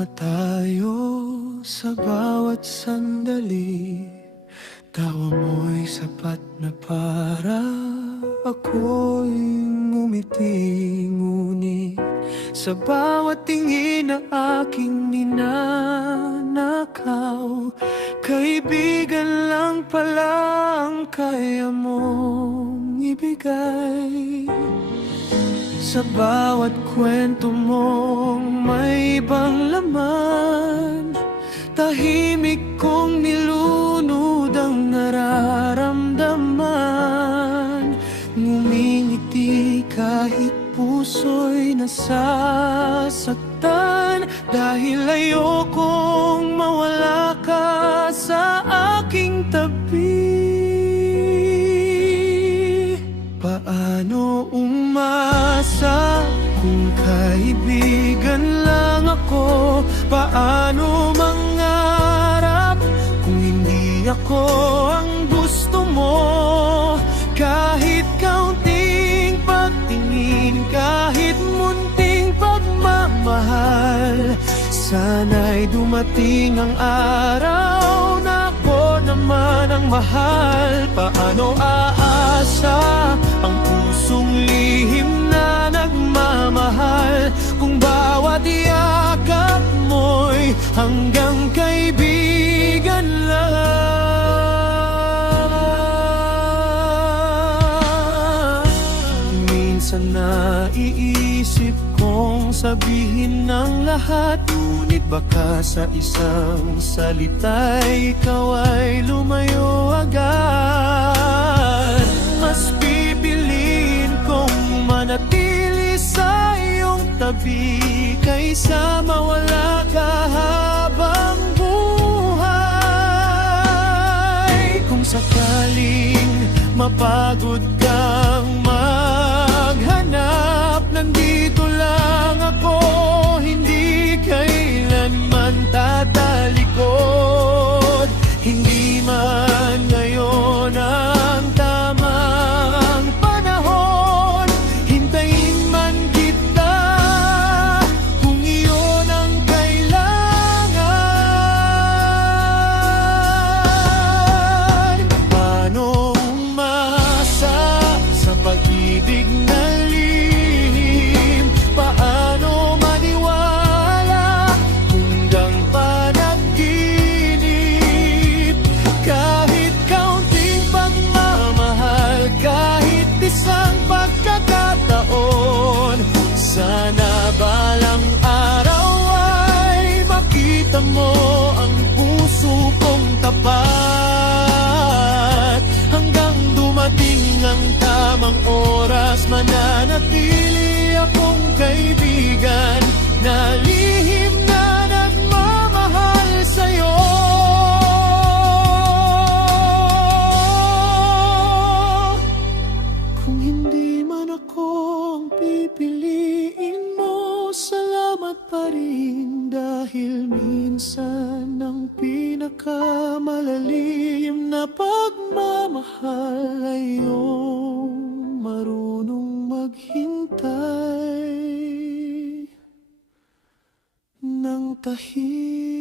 Magkasama tayo sa bawat sandali. Tawa mo'y sapat na para ako'y ngumiti. Ngunit sa bawat tingin na aking ninanakaw, kaibigan lang pala ang kaya mong ibigay. Sa bawat kwento mong may ibang laman, tahimik kong nilunod ang nararamdaman. Ngumingiti kahit puso'y nasasaktan, dahil ayokong mawala ka sa aking tabi. Paano umasa kung kaibigan lang ako? Paano mangarap kung hindi ako ang gusto mo? Kahit kaunting pagtingin, kahit munting pagmamahal, sana'y dumating ang araw na ako naman ang mahal. Paano aasa ang pusong lihim na nagmamahal kung bawat yakap mo'y hanggang kaibigan lang? Minsan naiisip kong sabihin ng lahat, ngunit baka sa isang salita'y ikaw ay lumayo agad. Mas pipiliin kong manatili sa iyong tabi kaysa mawala ka habang buhay. Kung sakaling mapagod kang maghanap, nandito lang ako, hindi kailanman tatalikod. Hindi man ngayon ang tamang panahon, hintayin man kita kung iyon ang kailangan. Paano umasa sa pag-ibig na lihim? Paano maniwala hanggang panaginip? Kahit kaunting pagmamahal, kahit isang pagkakataon, sana balang araw ay makita mo ang puso kong tapat. Hanggang dumating ang tamang oras, mananatili akong kaibigan na lihim na nagmamahal sa'yo. Kung hindi man ako ang pipiliin mo, salamat pa rin, dahil minsan ang pinakamalalim na pagmamahal ay iyong marunong maghintay ng tahimik.